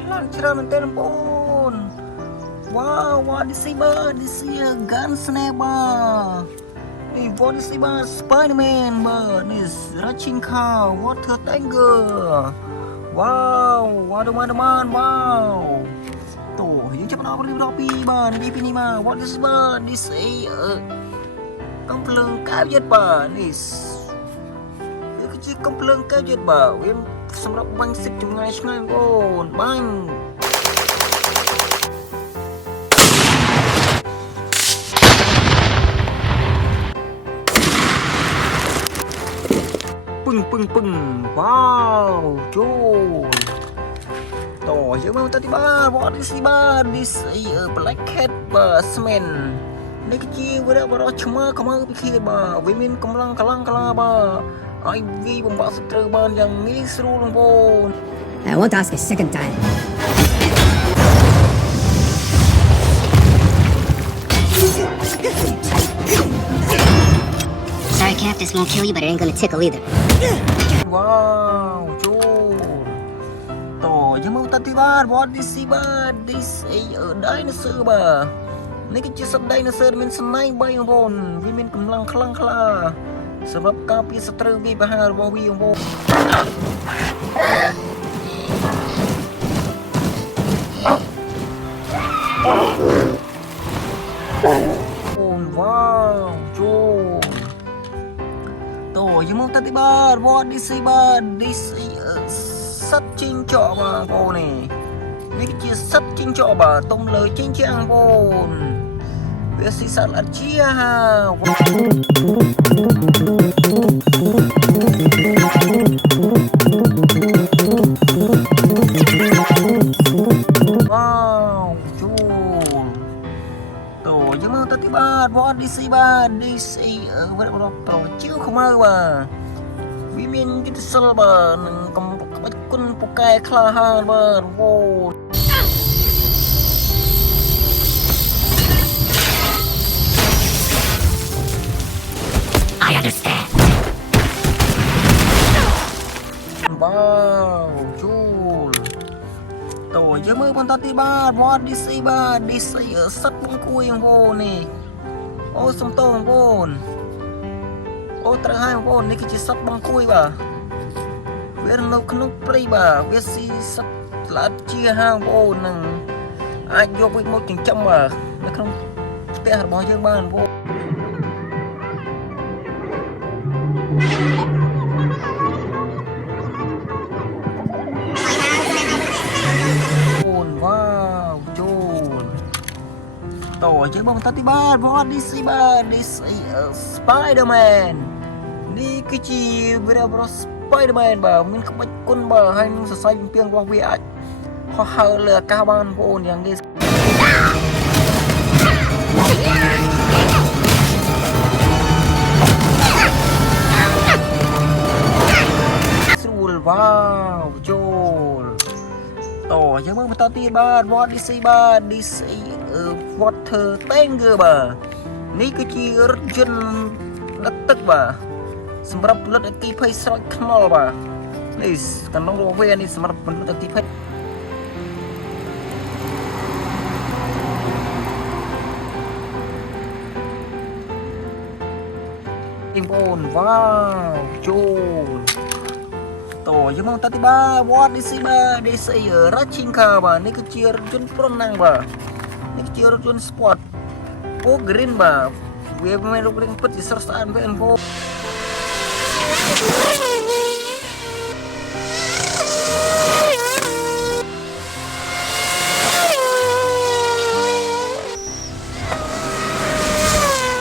lan cerah menten pun. Wow, what is it, bud? This is a gun sniper. Hey, what is it, bud? Spider-Man, bud. This rushing car, water tanker. Wow, waduh, wow. Tuh, yang cepat nak beli berapa bud? Di sini mah. What is it, bud? This is công lương cao nhất bàនេះគឺជាកំភ្លើងកែវចិត្តបាទវាសម្រាប់បាញ់សិតចម្ងាយឆ្ងាយបងបាញ់ពឹងវ៉ាវចូលតោះយើងមើលទៅទីបាទ what is it បាទ this black cat បាទ cement នេះគឺជាវីរៈបុរសឈ្មោះខ្មៅពិឃាតបាទវាមានកម្លាំងកលាំងបាទឲ្យវាបំផាក់សត្រូវបានយ៉ាងងាយស្រួលបងប្អូន I won't ask a second time. Sorry, Cap, this won't kill you, but it ain't gonna tickle either. Wow,ចូលតោះយើងមើលទៅទីបាទ what is it បាទ this dinosaur បាទនេះគឺជាសត្វ dinosaur មានស្នែង3បងប្អូនវាមានកម្លាំងខ្លាំងក្លាសម្រាប់ការពារសត្រូវវាបហារបស់វាបងប្អូនវ៉ាវចូលតោះយើងមកទៅទីបាទ what is it បាទ this is សត្វជីងចក់បងប្អូននេះគឺជាសត្វជីងចក់បាទទុំលើជីងចាំងបងប្អូនវាស៊ីសត្វអត់ជាវ៉ាវចូលតោះយើងមើលទៅទីបាទ what is it បាទ this is វីរៈបុរសប្រជឿខ្មៅបាទវាមានយុទ្ធសាស្ត្របាទនឹងកំក្បាច់គុណពូកែក្លាហានបាទបងប្អូនវ៉ាវចូលតោះយើងមើលបន្តទីបាទ what is it បាទ this is សត្វបង្គួយបងប្អូននេះអូសំតោបងប្អូនអូត្រូវហើយបងប្អូននេះគឺជាសត្វបង្គួយបាទវានៅក្នុងព្រៃបាទវាស៊ីសត្វស្លាតជាបងប្អូននឹងអាចយកវាមកចិញ្ចឹមបាទនៅក្នុងផ្ទះរបស់យើងបានបងប្អូនវ៉ាវចូលតោះយើងមកបន្តទីបាទ what is it បាទ this is Spider-Man នេះគឺជាវីរៈបុរស Spider-Man បាទមានក្បាច់គុណបាទហើយនឹងសរសៃពៀងរបស់វាអាចហោះហើរលើអាកាសបានបងប្អូនយ៉ាងងាយស្រួលវ៉ាវចូលតោះយើងមើលបន្តទៀតបាទ what is it បាទ this is water tanker បាទនេះគឺជារថយន្តដឹកទឹកបាទសម្រាប់ផលិតអគ្គិភ័យស្រោចខ្នុរបាទនេះកណ្ដុងរបស់វានេះសម្រាប់ផលិតអគ្គិភ័យបងប្អូនវ៉ាវចូលតោះយើងមកតាទីបាទ what is it បាទ this is rushing car បាទនេះគឺជារថយន្តប្រណាំងបាទនេះគឺជារថយន្ត sport អូ green បាទវាមានរូបរាងពិតជាស្រស់ស្អាតមែនបងប្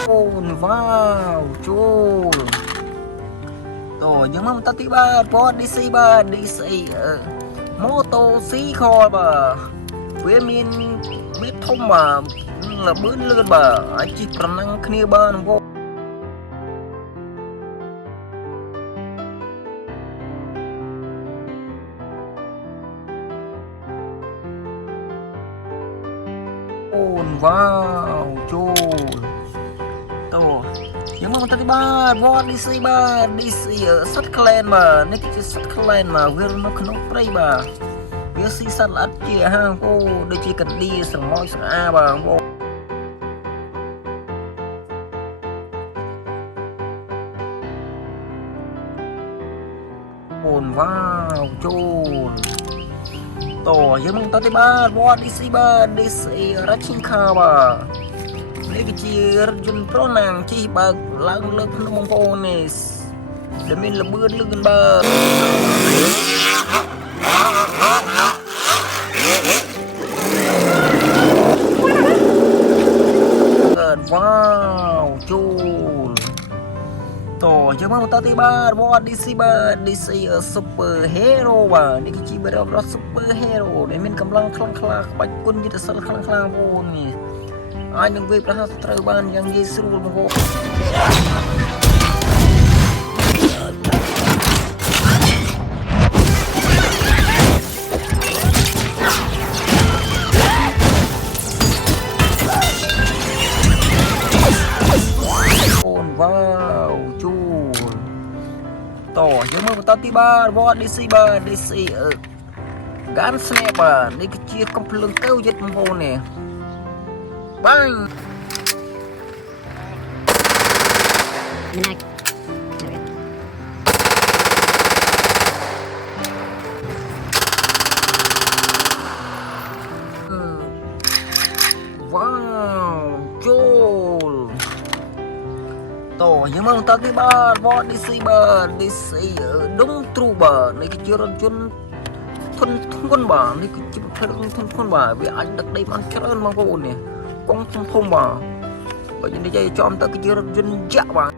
អូនវ៉ាវចូលតោះយើងមកតាទីបាទ what is it បាទ this is motorcycle បាទវាមានធំបាទល្បឿនលឿនបាទអាចជិះប្រណាំងគ្នាបានបងប្អូនវ៉ាវចូលតោះយើងមកបន្តទីបាទ what is it បាទ this is សត្វក្លែនបាទនេះគឺជាសត្វក្លែនបាទវានៅក្នុងព្រៃបាទវា វាស៊ីសត្វល្អិតជាហាងបងដូចជាកណ្ដៀស្រមោចស្រអាបងបងអូនវ៉ាវចូលតោះយើងមកតទៅបាទវត្តនេះស៊ីបាទនេះស៊ីរ៉ាឈីងខាបាទនេះគឺជារថយន្តប្រណាំងជិះបើកឡើងលើភ្នំបងប្អូននេះដែលមានល្បឿនលឿនបាទវ៉ាវចូលតោះយើងមកតទៅបាទវត្តនេះស៊ីបាទនេះស៊ី Super Hero បាទនេះគឺជាបរិបទ Super Hero ដែលមានកម្លាំងខ្លាំងក្លាក្បាច់គុណយុទ្ធសាស្ត្រខ្លាំងក្លាបងប្អូននេះអាចនឹងវាយប្រហារសត្រូវបានយ៉ាងងាយស្រួលបងប្អូនវ៉ាវចូលតោះយើងមកបន្តទីបាទវត្ត DC បាទ DC Gun Sniper នេះគឺជាកំភ្លើងកៅយិតបងប្អូននេះបាញ់វ៉ាវចូលតោះយើងមកបន្តទីបាទវត្ត DC បាទ DC ដុំទ្រូបាទនេះគឺជារថយន្តធុនធ្ងន់បាទនេះគឺជាប្រភេទធុនធ្ងន់បាទវាអាចដឹកដីបានច្រើនបងប្អូននេះកង់ធំបាទបើនិយាយចំទៅគឺជារថយន្តយ៉ាក់បាទ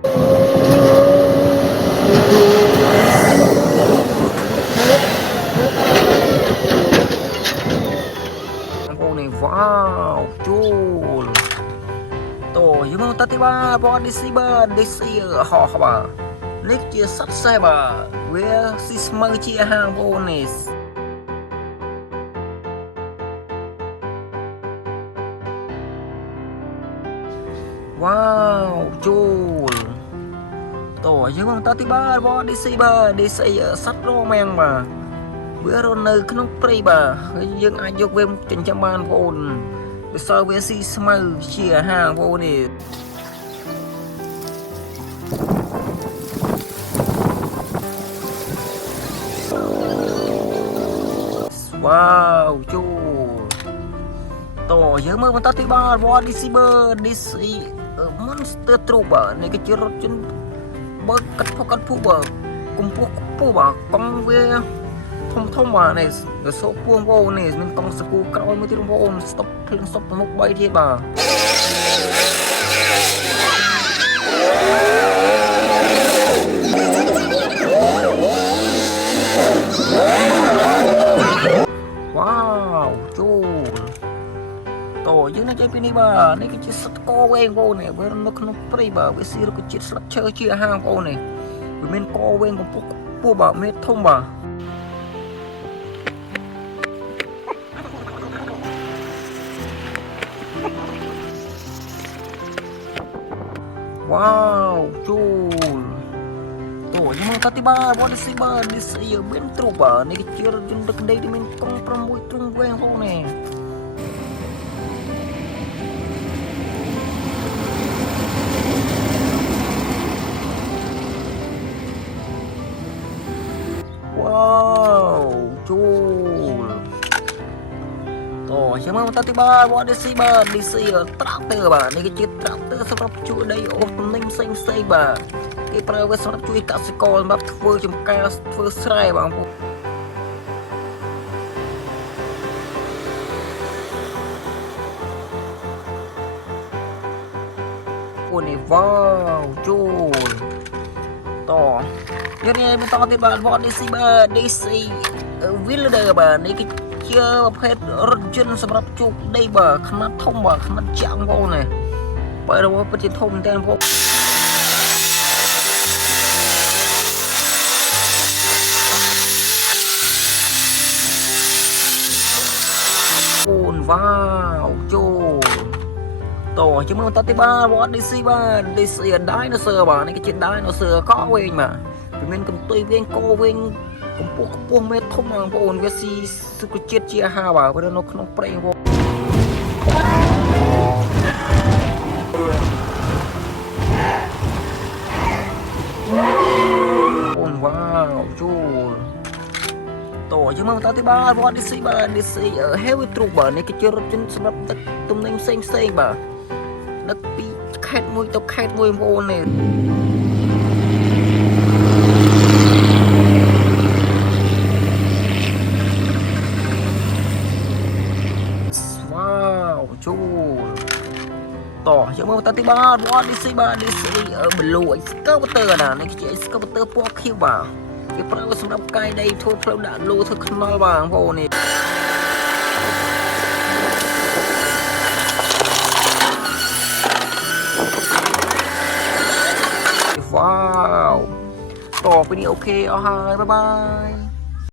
បងប្អូននេះវ៉ាវចូលតោះយើងមកតទៅបាទបង DC បាទ DC ហោះបាទនេះជាសត្វសេះបាទវាស៊ីស្មៅជាហាងបងនេះវ៉ាវចូលតោះយើងមកតទៅបាទបង DC បាទ DC សត្វរមាំងបាទវារស់នៅក្នុងព្រៃបាទហើយយើងអាចយកវាចិញ្ចឹមបានបងប្អូនវាសើវាស៊ីស្មៅជាអាហារបងប្អូននេះវ៉ាវចូលតោះយើងមើលបន្តទីបាទវ៉ា DC បាទ DC Monster Truck បាទនេះគឺជារថយន្តបើកាត់ភុបាទកម្ពស់ខ្ពស់បាទកង់វាធំបាទនេះសោកពួងបងប្អូននេះមានកង់សកូក្រោយមួយទៀតបងប្អូនស្តុបភ្លើងស្តុបមុខ3ទៀតបាទវ៉ាវចូលតោះយើងនិយាយពីនេះបាទនេះគឺជាសត្វកវែងបងប្អូននេះវានៅក្នុងព្រៃបាទវាស៊ីរុក្ខជាតិស្លឹកឈើជាអាហារបងប្អូននេះវាមានកវែងកម្ពស់ខ្ពស់បាទមេធំបាទវ៉ាវចូលតោះយើងមកតទីបាទវត្ត DC បាទ DC មានទ្រូបាទនេះគឺជារថយន្តដឹកដីដែលមានកង់6ទ្រុងវែងបងប្អូននេះវ៉ាវចូលតោះយើងមកតទីបាទវត្ត DC បាទ DC Tractor បាទនេះគឺជា Tractor សម្រាប់ជួយដីអូសទំនិញផ្សេងបាទគេប្រើវាសម្រាប់ជួយកសិករសម្រាប់ធ្វើចំការធ្វើស្រែបងប្អូននេះវ៉ាវចូលតោះយើងនេះបន្តទៀតបាទវត្ត DC បាទ DC Wielder បាទនេះគឺជាប្រភេទរថយន្តសម្រាប់ជួកដីបាទខ្នាតធំបាទខ្នាតចាក់បងប្អូនណាបើរបស់ពិតជាធំតែបងប្អូនអូនវ៉ាវចូលតោះយើងមើលតទៅបាទវត្ត DC បាទ DC Dinosaur បាទនេះគឺជា Dinosaur កវែងបាទវាមានកន្ទុយវែងកវែង កំពុះមេធំបងប្អូនវាស៊ីសុខជាតិជាអាហារបាទវានៅក្នុងព្រៃបងអូនវ៉ាវជួលតោះយើងមើលតទៅបាទវត្តនេះស៊ី heavy truck បាទនេះគឺជារថយន្តសម្រាប់ដឹកទំនិញផ្សេងបាទដឹកពីខេត្តមួយទៅខេត្តមួយបងប្អូននេះជួតោះយើងមើលតទៅបាទវត្តនេះស៊ីបលូស្កូបទ័រណានេះជាស្កូបទ័រពណ៌ខៀវបាទគេប្រើសម្រាប់កាយដីធ្វើផ្លូវដាក់លូធ្វើខ្នល់បាទបងប្អូននេះវ៉ាវតោះពេលនេះអូខេអស់ហើយបាយ